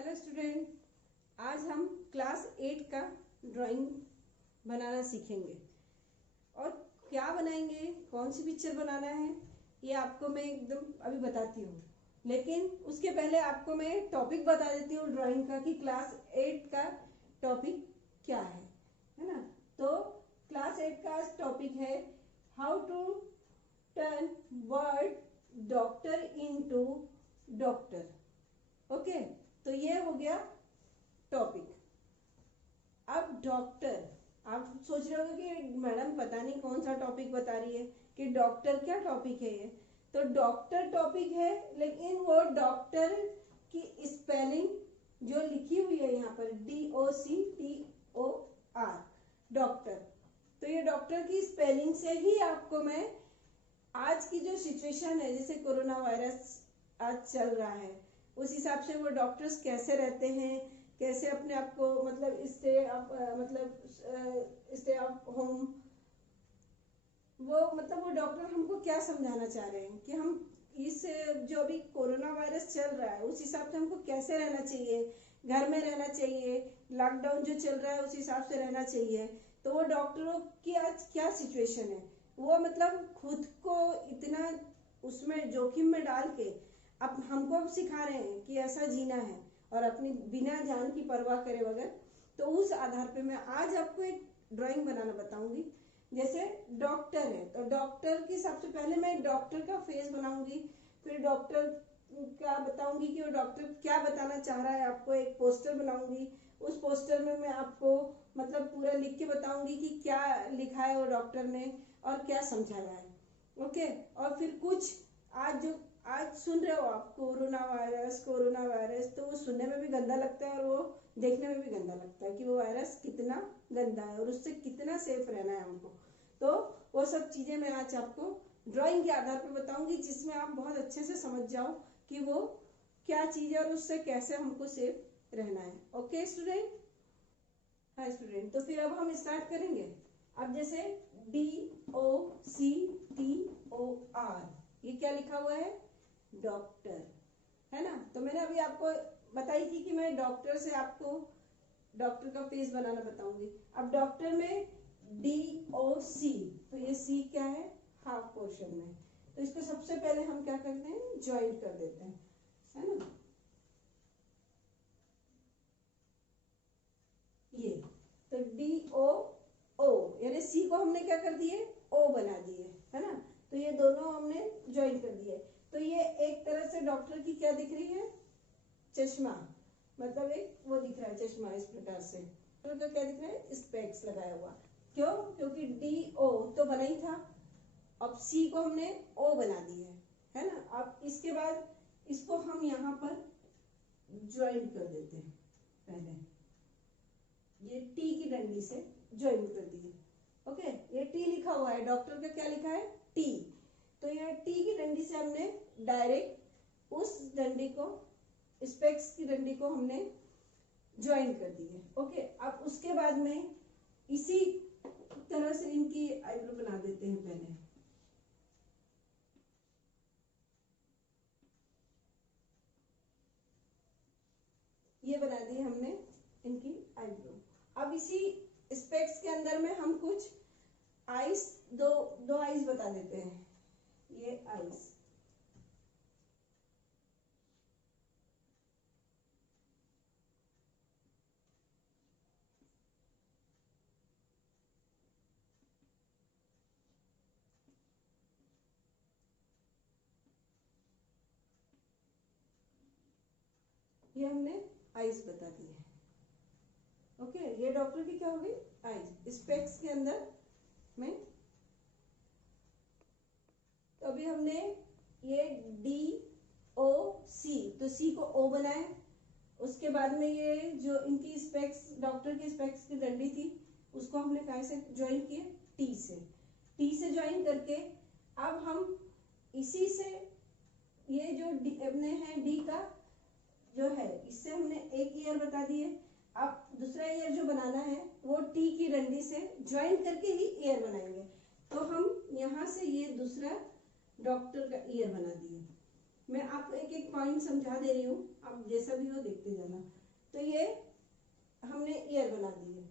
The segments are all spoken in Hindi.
हेलो स्टूडेंट, आज हम क्लास 8 का ड्राइंग बनाना सीखेंगे। और क्या बनाएंगे, कौन सी पिक्चर बनाना है, ये आपको मैं एकदम अभी बताती हूँ। लेकिन उसके पहले आपको मैं टॉपिक बता देती हूँ ड्राइंग का कि क्लास 8 का टॉपिक क्या है ना। तो क्लास 8 का टॉपिक है how to turn word doctor into doctor. Okay, तो ये हो गया टॉपिक। अब डॉक्टर, आप सोच रहे होंगे कि मैडम पता नहीं कौन सा टॉपिक बता रही है, कि डॉक्टर क्या टॉपिक है ये। तो डॉक्टर टॉपिक है, लेकिन वो डॉक्टर की स्पेलिंग जो लिखी हुई है यहाँ पर DOCTOR डॉक्टर, तो ये डॉक्टर की स्पेलिंग से ही आपको मैं आज की जो सिचुएशन है, जैसे कोरोना वायरस आज चल रहा है, उस हिसाब से वो डॉक्टर्स कैसे रहते हैं, कैसे अपने आप को मतलब स्टे ऑफ होम, वो डॉक्टर हमको क्या समझाना चाह रहे हैं कि हम इस जो अभी कोरोना वायरस चल रहा है उस हिसाब से हमको कैसे रहना चाहिए, घर में रहना चाहिए, लॉकडाउन जो चल रहा है उस हिसाब से रहना चाहिए। तो वो डॉक्टरों की आज क्या सिचुएशन है, वो मतलब खुद को इतना उसमें जोखिम में डाल के अब हमको अब सिखा रहे हैं कि ऐसा जीना है और अपनी बिना जान की परवाह करे बगैर। तो उस आधार पे मैं आज आपको एक ड्राइंग बनाना बताऊंगी। जैसे डॉक्टर है तो डॉक्टर के हिसाब से पहले मैं एक डॉक्टर का फेस बनाऊंगी, फिर डॉक्टर का बताऊंगी कि वो डॉक्टर क्या बताना चाह रहा है आपको। एक पोस्टर बनाऊंगी, उस पोस्टर में मैं आपको मतलब पूरा लिख के बताऊंगी कि क्या लिखा है वो डॉक्टर ने और क्या समझाया है। ओके, और फिर कुछ आज सुन रहे हो आप कोरोना वायरस, तो वो सुनने में भी गंदा लगता है और वो देखने में भी गंदा लगता है कि वो वायरस कितना गंदा है और उससे कितना सेफ रहना है हमको। तो वो सब चीजें मैं आज आपको ड्राइंग के आधार पर बताऊंगी, जिसमें आप बहुत अच्छे से समझ जाओ कि वो क्या चीज है और उससे कैसे हमको सेफ रहना है। Okay student? हाँ स्टूडेंट, तो फिर अब हम स्टार्ट करेंगे। अब जैसे DOCTOR, ये क्या लिखा हुआ है? डॉक्टर, है ना। तो मैंने अभी आपको बताई थी कि मैं डॉक्टर से आपको डॉक्टर का फेस बनाना बताऊंगी। अब डॉक्टर में DOC, तो ये C क्या है? हाफ पोर्शन में। तो इसको सबसे पहले हम क्या करते हैं, ज्वाइंट कर देते हैं, है ना। ये तो DOO, यानी C को हमने क्या कर दिए, O बना दिए, है ना। तो ये दोनों हमने ज्वाइन कर दिए। तो ये एक तरह से डॉक्टर की क्या दिख रही है, चश्मा, मतलब एक वो दिख रहा है चश्मा इस प्रकार से। तो क्या दिख रहा है, स्पेक्स लगाया हुआ। क्यों? क्योंकि DO तो बना ही था, अब C को हमने O बना दिया है ना। अब इसके बाद इसको हम यहाँ पर ज्वाइन कर देते हैं। पहले ये T की डंडी से ज्वाइन कर दिए। ओके, ये T लिखा हुआ है, डॉक्टर का क्या लिखा है, T। तो ये T की डंडी से हमने डायरेक्ट उस डंडी को, स्पेक्स की डंडी को हमने ज्वाइन कर दी है। ओके, अब उसके बाद में इसी तरह से इनकी आईब्रो बना देते हैं। पहले ये बना दी हमने इनकी आईब्रो। अब इसी स्पेक्स के अंदर में हम कुछ आइस, दो आइस बता देते हैं। ये आइस, ये हमने आइस बता दी है। ओके, ये डॉक्टर की क्या हो गई, आइस स्पेक्स के अंदर में। तो अभी हमने ये DOC, तो C को O बनाए। उसके बाद में ये जो इनकी स्पेक्स, डॉक्टर की स्पेक्स की डंडी थी, उसको हमने कहाँ से ज्वाइन किए, T से ज्वाइन करके अब हम इसी से ये जो अपने हैं D का जो है, इससे हमने एक ईयर बता दिए। अब दूसरा ईयर जो बनाना है वो T की डंडी से ज्वाइन करके ही ईयर बनाएंगे। तो हम यहाँ से ये दूसरा डॉक्टर का ईयर बना दिए। मैं आपको एक एक पॉइंट समझा दे रही हूँ, आप जैसा भी हो देखते जाना। तो ये हमने ईयर बना दिए।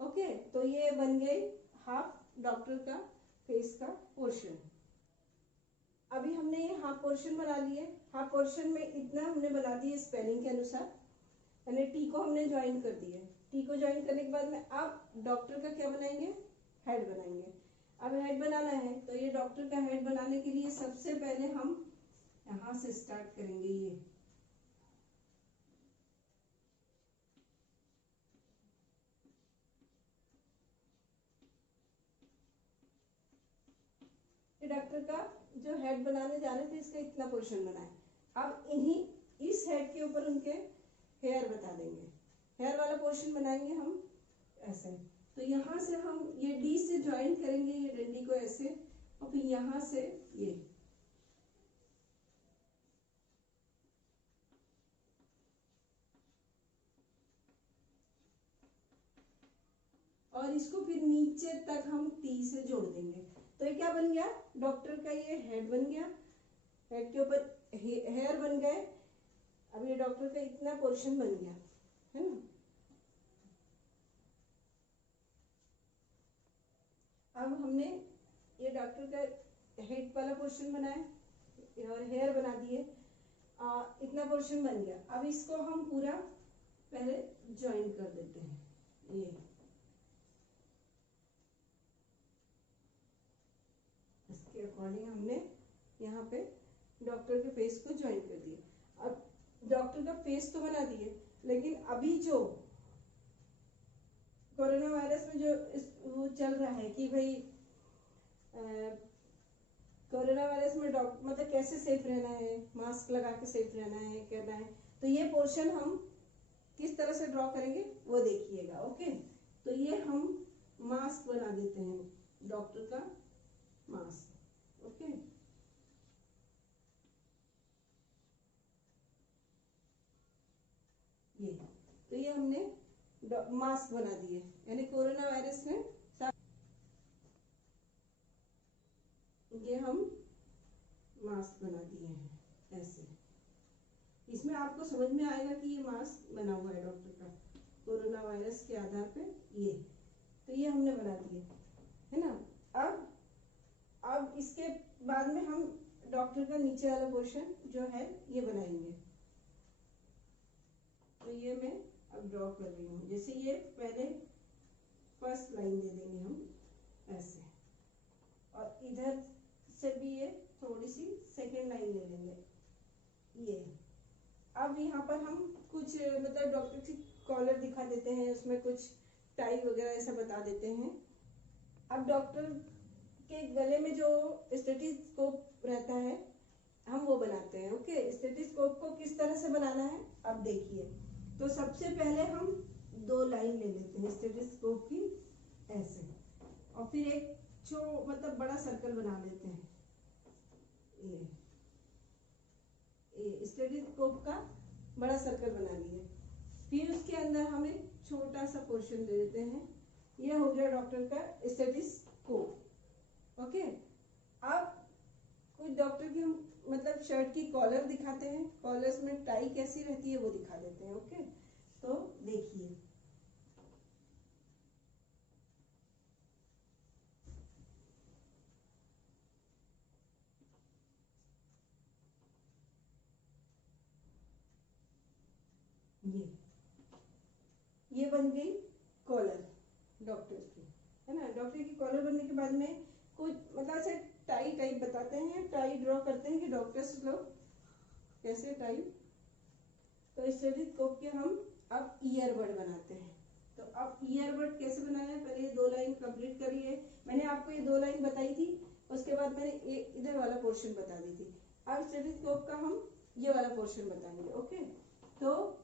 ओके, तो ये बन गए हाफ डॉक्टर का फेस का पोर्शन। अभी हमने ये हाफ पोर्शन बना लिए। हाफ पोर्शन में इतना हमने बना दिए स्पेलिंग के अनुसार, यानी टी को हमने ज्वाइन कर दिया। टी को ज्वाइन करने के बाद में अब डॉक्टर का क्या बनाएंगे, हेड बनाएंगे। अब हेड बनाना है तो ये डॉक्टर का हेड बनाने के लिए सबसे पहले हम यहां से स्टार्ट करेंगे। ये डॉक्टर का जो हेड बनाने जा रहे थे इसका इतना पोर्शन बना है। अब इन्हीं इस हेड के ऊपर उनके हेयर बता देंगे, हेयर वाला पोर्शन बनाएंगे हम ऐसे। तो यहाँ से हम ये डी से ज्वाइन करेंगे ये डंडी को ऐसे, और फिर यहाँ से ये और इसको फिर नीचे तक हम टी से जोड़ देंगे। तो ये क्या बन गया, डॉक्टर का ये हेड बन गया, हेड के ऊपर हेयर बन गए। अब ये डॉक्टर का इतना पोर्शन बन गया है ना। अब हमने ये डॉक्टर का हेड वाला पोर्शन बनाया और हेयर बना दिए, इतना पोर्शन बन गया। अब इसको हम पूरा पहले ज्वाइन कर देते हैं। ये इसके अकॉर्डिंग हमने यहाँ पे डॉक्टर के फेस को ज्वाइन कर दिया। अब डॉक्टर का फेस तो बना दिए, लेकिन अभी जो कोरोना वायरस में जो वो चल रहा है कि भाई कोरोना वायरस में मतलब कैसे सेफ रहना है, मास्क लगा के सेफ रहना है, करना है। तो ये पोर्शन हम किस तरह से ड्रॉ करेंगे वो देखिएगा। ओके, तो ये हम मास्क बना देते हैं, डॉक्टर का मास्क। ओके, ये तो ये हमने मास्क बना दिए, यानी कोरोना वायरस में ये हम मास्क बना दिए हैं ऐसे। इसमें आपको समझ में आएगा कि ये मास्क बना हुआ है डॉक्टर का कोरोना वायरस के आधार पे। ये तो ये हमने बना दिए है ना। अब इसके बाद में हम डॉक्टर का नीचे वाला पोर्शन जो है ये बनाएंगे। तो ये मैं अब ड्रॉ कर रही हूँ। जैसे ये पहले फर्स्ट लाइन दे देंगे हम ऐसे, और इधर से भी ये थोड़ी सी सेकेंड लाइन ले लेंगे ये। अब यहाँ पर हम कुछ मतलब डॉक्टर की कॉलर दिखा देते हैं, उसमें कुछ टाई वगैरह ऐसा बता देते हैं। अब डॉक्टर के गले में जो स्टेथोस्कोप रहता है हम वो बनाते हैं। ओके, स्टेथोस्कोप को किस तरह से बनाना है अब देखिए। तो सबसे पहले हम 2 लाइन ले लेते हैं स्टेथोस्कोप की ऐसे, और फिर एक मतलब बड़ा सर्कल बना लेते हैं। ये स्टेथोस्कोप का बड़ा सर्कल बना लिए। फिर उसके अंदर हम एक छोटा सा पोर्शन दे देते हैं। ये हो गया डॉक्टर का स्टेथोस्कोप। ओके, अब कुछ डॉक्टर की हम मतलब शर्ट की कॉलर दिखाते हैं, कॉलर्स में टाई कैसी रहती है वो दिखा देते हैं। ओके, तो देखिए ये बन गई कॉलर डॉक्टर की, है ना। डॉक्टर की कॉलर बनने के बाद में कुछ मतलब ऐसे टाई टाइप बताते हैं, टाई ड्रॉ करते हैं कि डॉक्टर्स लोग कैसे टाई। तो स्टेथोस्कोप के हम अब ईयरबड बनाते हैं। तो अब ईयरबड कैसे बनाना है, पहले ये 2 लाइन कंप्लीट करिए। मैंने आपको ये 2 लाइन बताई थी, उसके बाद मैंने इधर वाला पोर्शन बता दी थी। अब स्टेथोस्कोप का हम ये वाला पोर्शन बताएंगे। ओके, तो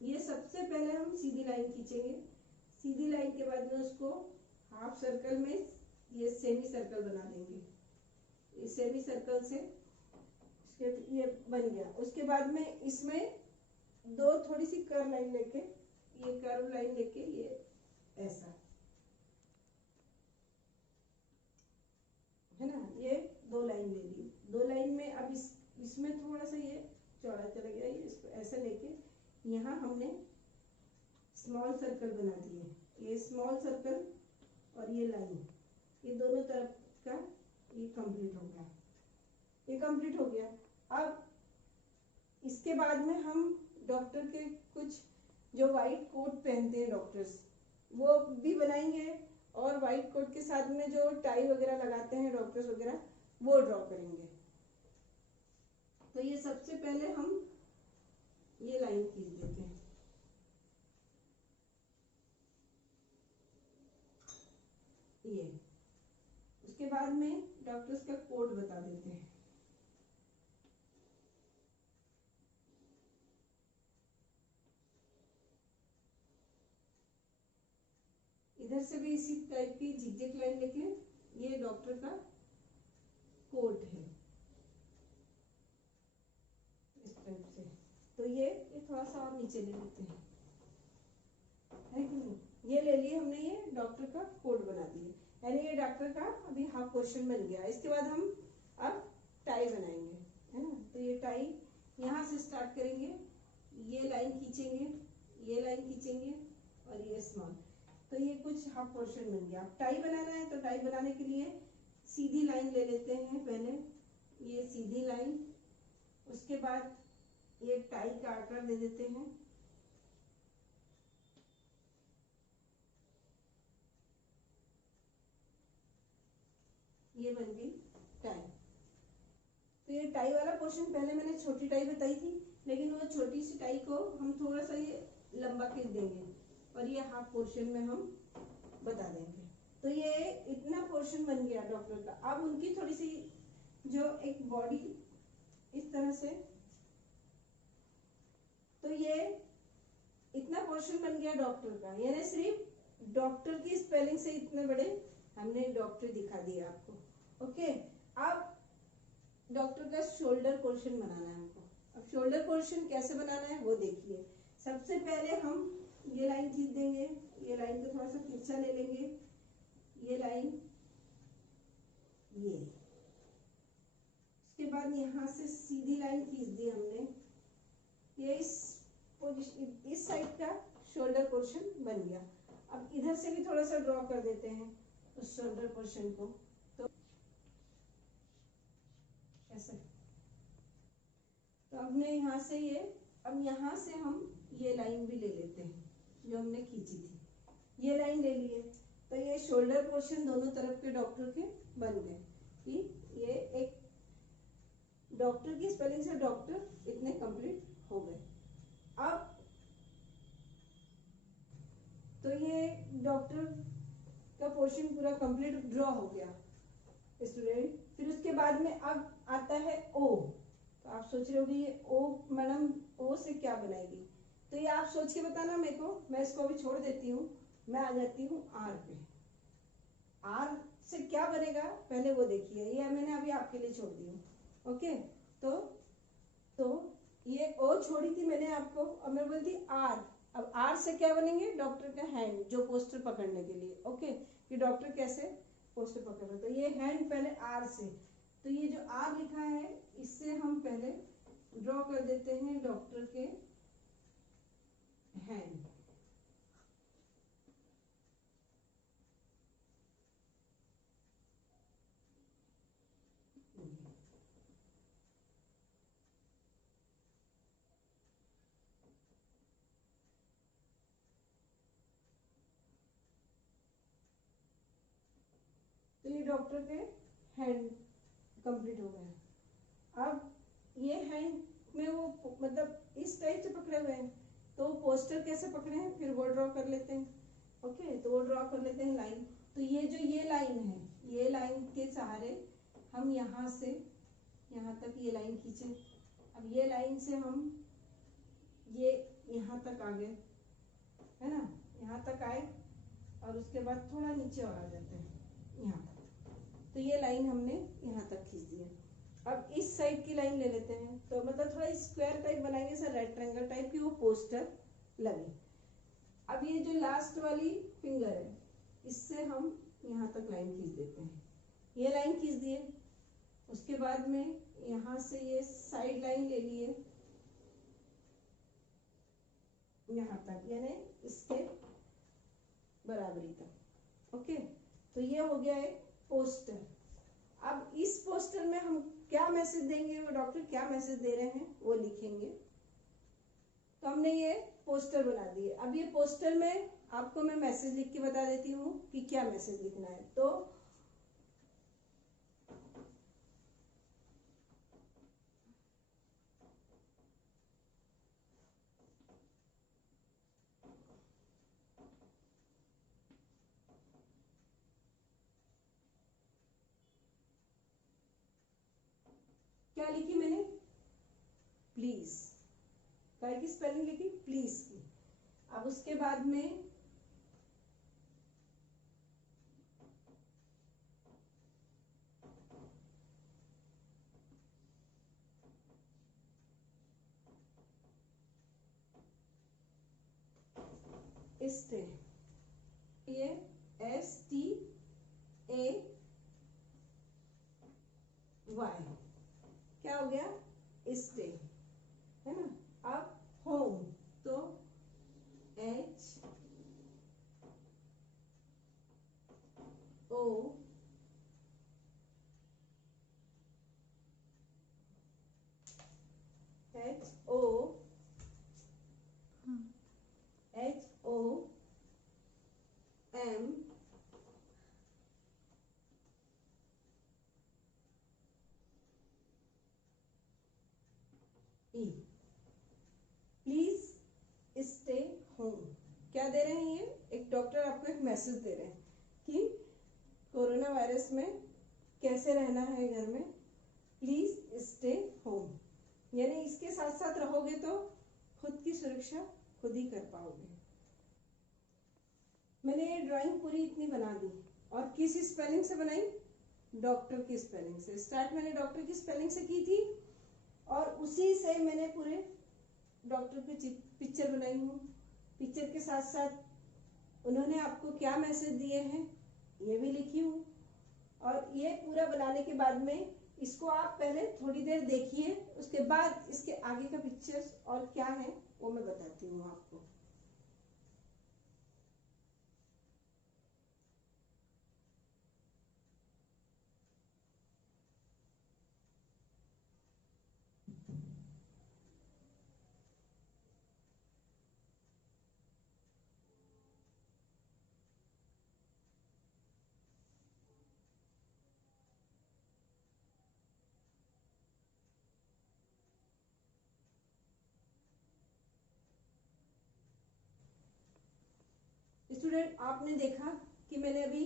ये सबसे पहले हम सीधी लाइन खींचेंगे। सीधी लाइन के बाद में उसको हाफ सर्कल में ये सेमी सर्कल बना देंगे। इस सेमी सर्कल से ये बन गया। उसके बाद में इसमें 2 थोड़ी सी कर्व लाइन लेके, ये कर्व लाइन लेके ये ऐसा, है ना। ये 2 लाइन ले ली। 2 लाइन में अब इसमें थोड़ा सा ये चौड़ा चला गया, ये इसको ऐसे लेके यहाँ हमने स्मॉल सर्कल बना दिए, ये स्मॉल सर्कल और ये लाइन, ये दोनों तरफ का ये कंप्लीट हो गया, ये कंप्लीट हो गया। अब इसके बाद में हम डॉक्टर के कुछ जो वाइट कोट पहनते हैं डॉक्टर्स, वो भी बनाएंगे, और वाइट कोट के साथ में जो टाई वगैरह लगाते हैं डॉक्टर्स वगैरह, वो ड्रॉ करेंगे। तो ये सबसे पहले हम ये लाइन खींच देते हैं, ये उसके बाद में डॉक्टर्स का कोड बता देते हैं। इधर से भी इसी टाइप की झिकझिक लाइन लेके, ये डॉक्टर का कोट है इस टाइप से। तो ये थोड़ा सा और नीचे ले लेते हैं, है कि नहीं, ये ले लिए हमने, ये डॉक्टर का कोड बना दिए, यानी ये डॉक्टर का अभी हाफ पोर्शन बन गया। इसके बाद हम अब टाई बनाएंगे, है ना। तो ये टाई यहाँ से स्टार्ट करेंगे, ये लाइन खींचेंगे, ये लाइन खींचेंगे और ये स्मॉल, तो ये कुछ हाफ पोर्शन बन गया। अब टाई बनाना है, तो टाई बनाने के लिए सीधी लाइन ले लेते हैं पहले, ये सीधी लाइन, उसके बाद ये टाई का आकार दे देते हैं, ये बन गई टाई। तो ये टाई वाला पोर्शन पहले मैंने छोटी टाई बताई थी, लेकिन वो छोटी सी टाई को हम थोड़ा सा ये लंबा खींच देंगे और ये हाफ पोर्शन में हम बता देंगे। तो ये इतना पोर्शन बन गया डॉक्टर का। अब उनकी थोड़ी सी जो एक बॉडी इस तरह से, तो ये इतना पोर्शन बन गया डॉक्टर का, यानी सिर्फ डॉक्टर की स्पेलिंग से इतने बड़े हमने डॉक्टर दिखा दिया आपको। ओके, अब डॉक्टर का शोल्डर पोर्शन बनाना है हमको। अब शोल्डर पोर्शन कैसे बनाना है वो देखिए। सबसे पहले हम ये लाइन खींच देंगे, ये लाइन को थोड़ा सा तिरछा ले लेंगे, ये लाइन, ये, उसके बाद यहाँ से सीधी लाइन खींच दी हमने, ये इस पोजीशन, इस साइड का शोल्डर पोर्शन बन गया। अब इधर से भी थोड़ा सा ड्रॉ कर देते हैं उस शोल्डर पोर्शन को, तो ऐसे। तो हमने यहाँ से ये, अब यहाँ से हम ये लाइन भी ले लेते हैं जो हमने खींची थी, ये लाइन ले लिए। तो ये शोल्डर पोर्शन दोनों तरफ के डॉक्टर के बन गए कि ये एक डॉक्टर की स्पेलिंग से डॉक्टर इतने कंप्लीट हो गए। अब तो ये डॉक्टर का पोर्शन पूरा कंप्लीट ड्रॉ हो गया स्टूडेंट। फिर उसके बाद में अब आता है ओ। तो आप सोच रहे होगे ये ओ मैडम ओ से क्या बनाएगी, तो ये आप सोच के बताना मेरे को, मैं इसको अभी छोड़ देती हूँ, मैं आ जाती हूँ आर पे। आर से क्या बनेगा पहले वो देखिए, ये मैंने अभी आपके लिए छोड़ दी हूँ। ओके, तो ये ओ छोड़ी थी मैंने आपको, और मैं बोलती आर। अब आर से क्या बनेंगे, डॉक्टर का हैंड जो पोस्टर पकड़ने के लिए। ओके, कि डॉक्टर कैसे पोस्टर पकड़ रहे, तो ये हैंड पहले आर से। तो ये जो आर लिखा है इससे हम पहले ड्रॉ कर देते हैं डॉक्टर के हैंड। तो ये डॉक्टर के हैंड कंप्लीट हो गया। अब ये हैंड में वो मतलब इस टाइप से पकड़े हुए हैं, तो पोस्टर कैसे पकड़े हैं फिर वो ड्रॉ कर लेते हैं। ओके, तो वो ड्रॉ कर लेते हैं लाइन। तो ये जो ये लाइन है, ये लाइन के सहारे हम यहाँ से यहाँ तक ये लाइन खींचे। अब ये लाइन से हम ये यहाँ तक आ गए, है ना, यहाँ तक आए, और उसके बाद थोड़ा नीचे और आ जाते हैं यहाँ तक। तो ये लाइन हमने यहाँ तक खींच दी है। अब इस साइड की लाइन ले लेते हैं, तो मतलब थोड़ा स्क्वायर टाइप बनाएंगे सर, रेक्टेंगल टाइप की, वो पोस्टर लगे। अब ये जो लास्ट वाली फिंगर है इससे हम यहाँ तक लाइन खींच देते हैं, ये लाइन खींच दिए। उसके बाद में यहाँ से ये साइड लाइन ले लिए, यहाँ तक, यानी इसके बराबरी तक। ओके, तो ये हो गया एक पोस्टर। अब इस पोस्टर में हम क्या मैसेज देंगे, वो डॉक्टर क्या मैसेज दे रहे हैं वो लिखेंगे। तो हमने ये पोस्टर बना दिए। अब ये पोस्टर में आपको मैं मैसेज लिख के बता देती हूँ कि क्या मैसेज लिखना है। तो क्या लिखी मैंने, प्लीज। काय की स्पेलिंग लिखी, प्लीज की। अब उसके बाद में स्टे, ये STAY, क्या हो गया, स्टे, है ना। अब होम, तो HOHOME, प्लीज स्टे होम। क्या दे रहे हैं, ये एक डॉक्टर आपको एक मैसेज दे रहे हैं कि कोरोना वायरस में कैसे रहना है घर में, प्लीज स्टे होम। यानी इसके साथ साथ रहोगे तो खुद की सुरक्षा खुद ही कर पाओगे। मैंने ये ड्राइंग पूरी इतनी बना दी, और किस स्पेलिंग से बनाई, डॉक्टर की स्पेलिंग से। स्टार्ट मैंने डॉक्टर की स्पेलिंग से की थी, और उसी से मैंने पूरे डॉक्टर की पिक्चर बनाई हूँ। पिक्चर के साथ साथ उन्होंने आपको क्या मैसेज दिए हैं ये भी लिखी हूँ। और ये पूरा बनाने के बाद में इसको आप पहले थोड़ी देर देखिए, उसके बाद इसके आगे का पिक्चर्स और क्या है वो मैं बताती हूँ आपको। स्टूडेंट, आपने देखा कि मैंने अभी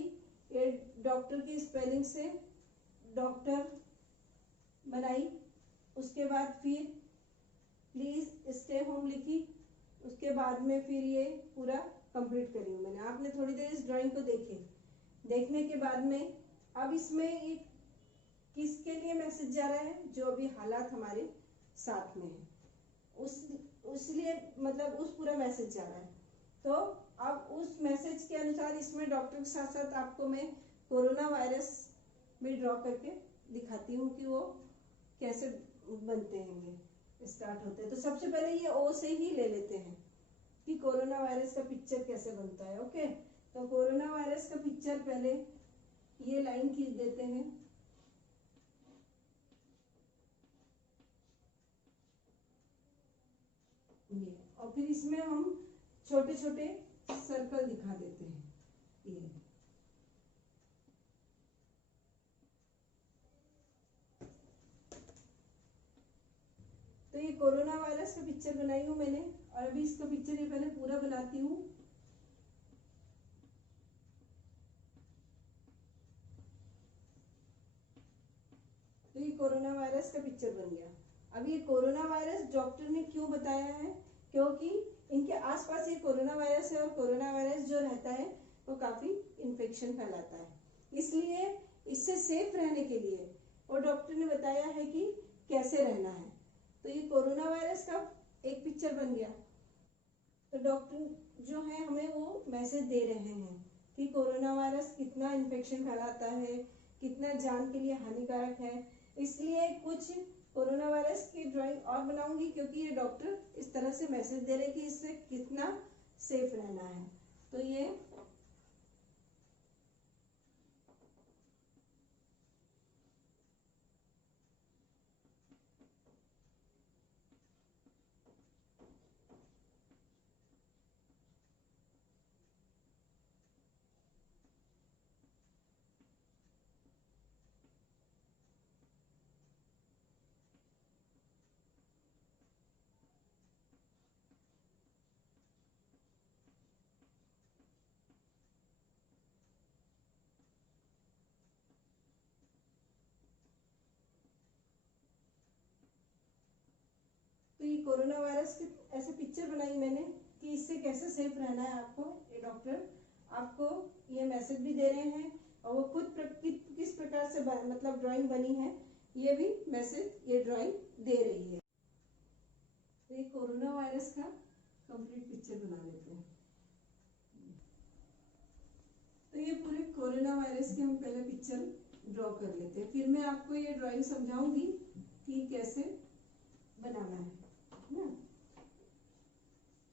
ये डॉक्टर की स्पेलिंग से डॉक्टर बनाई, उसके बाद फिर प्लीज स्टे होम लिखी, उसके बाद में फिर ये पूरा कंप्लीट करी हूँ मैंने। आपने थोड़ी देर इस ड्राइंग को देखे, देखने के बाद में अब इसमें एक किसके लिए मैसेज जा रहा है, जो अभी हालात हमारे साथ में है उस लिए मतलब उस पूरा मैसेज जा रहा है। तो अब उस मैसेज के अनुसार इसमें डॉक्टर के साथ साथ आपको मैं कोरोना वायरस भी ड्रॉ करके दिखाती हूँ कि वो कैसे बनते हैं, स्टार्ट होते हैं। तो सबसे पहले ये ओ से ही ले लेते हैं कि कोरोना वायरस का पिक्चर कैसे बनता है। ओके, तो कोरोना वायरस का पिक्चर पहले ये लाइन खींच देते हैं, ये, और फिर इसमें हम छोटे छोटे सर्कल दिखा देते हैं ये। तो ये कोरोना वायरस का पिक्चर बनाई हूं मैंने, और अभी इसका पिक्चर ये पहले पूरा बनाती हूँ। तो ये कोरोना वायरस का पिक्चर बन गया। अब ये कोरोना वायरस डॉक्टर ने क्यों बताया है, क्योंकि इनके आसपास ये कोरोना वायरस है, और कोरोना वायरस जो रहता है वो काफी इन्फेक्शन फैलाता है, इसलिए इससे सेफ रहने के लिए और डॉक्टर ने बताया है कि कैसे रहना है। तो ये कोरोना वायरस का एक पिक्चर बन गया। तो डॉक्टर जो है हमें वो मैसेज दे रहे हैं कि कोरोना वायरस कितना इन्फेक्शन फैलाता है, कितना जान के लिए हानिकारक है, इसलिए कुछ कोरोना वायरस की ड्राइंग और बनाऊंगी, क्योंकि ये डॉक्टर इस तरह से मैसेज दे रहे कि इससे कितना सेफ रहना है। तो ये तो ये कोरोना वायरस की ऐसे पिक्चर बनाई मैंने कि इससे कैसे सेफ रहना है आपको। ये डॉक्टर आपको ये मैसेज भी दे रहे हैं, और वो खुद किस प्रकार से मतलब ड्राइंग बनी है ये भी मैसेज ये ड्राइंग दे रही है। तो ये कोरोना वायरस का कंप्लीट पिक्चर बना लेते हैं। तो ये पूरे कोरोना वायरस की हम पहले पिक्चर ड्रॉ कर लेते हैं, फिर मैं आपको ये ड्राइंग समझाऊंगी कि कैसे बनाना है ना।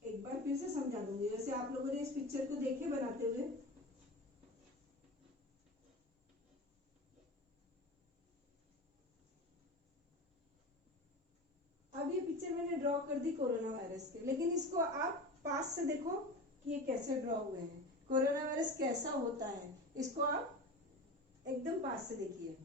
एक बार फिर से समझा दूंगी, जैसे आप लोगों ने इस पिक्चर को देखे बनाते हुए। अब ये पिक्चर मैंने ड्रॉ कर दी कोरोना वायरस के, लेकिन इसको आप पास से देखो कि ये कैसे ड्रॉ हुए हैं, कोरोना वायरस कैसा होता है, इसको आप एकदम पास से देखिए।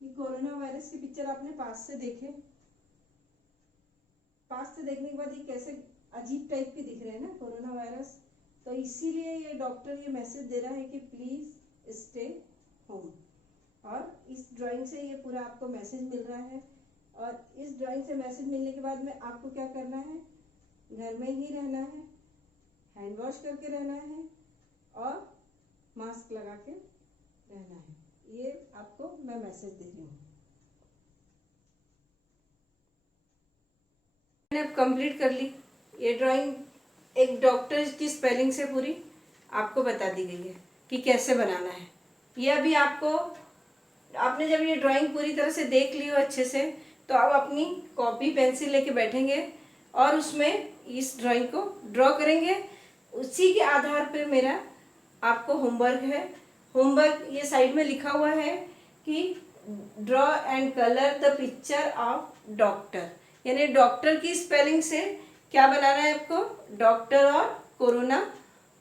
ये कोरोना वायरस की पिक्चर आपने पास से देखे, पास से देखने के बाद ये कैसे अजीब टाइप के दिख रहे हैं ना कोरोना वायरस। तो इसीलिए ये डॉक्टर ये मैसेज दे रहा है कि प्लीज स्टे होम। और इस ड्राइंग से ये पूरा आपको मैसेज मिल रहा है, और इस ड्राइंग से मैसेज मिलने के बाद में आपको क्या करना है, घर में ही रहना है, हैंड वॉश करके रहना है, और मास्क लगा के रहना है। ये आपको मैं मैसेज दे रही हूँ। मैंने अब कंप्लीट कर ली ये ड्राइंग, एक डॉक्टर की स्पेलिंग से पूरी आपको बता दी गई है कि कैसे बनाना है। ये अभी आपको, आपने जब ये ड्राइंग पूरी तरह से देख ली हो अच्छे से, तो आप अपनी कॉपी पेंसिल लेके बैठेंगे और उसमें इस ड्राइंग को ड्रॉ करेंगे। उसी के आधार पे मेरा आपको होमवर्क है। होमवर्क ये साइड में लिखा हुआ है कि draw and colour the picture of doctor, यानी डॉक्टर की स्पेलिंग से क्या बनाना है आपको, डॉक्टर और कोरोना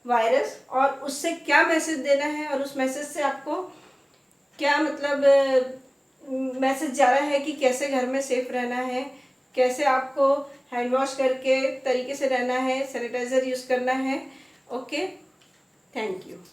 वायरस, और उससे क्या मैसेज देना है, और उस मैसेज से आपको क्या मतलब मैसेज जा रहा है कि कैसे घर में सेफ रहना है, कैसे आपको हैंड वॉश करके तरीके से रहना है, सैनिटाइजर यूज़ करना है। Okay, thank you.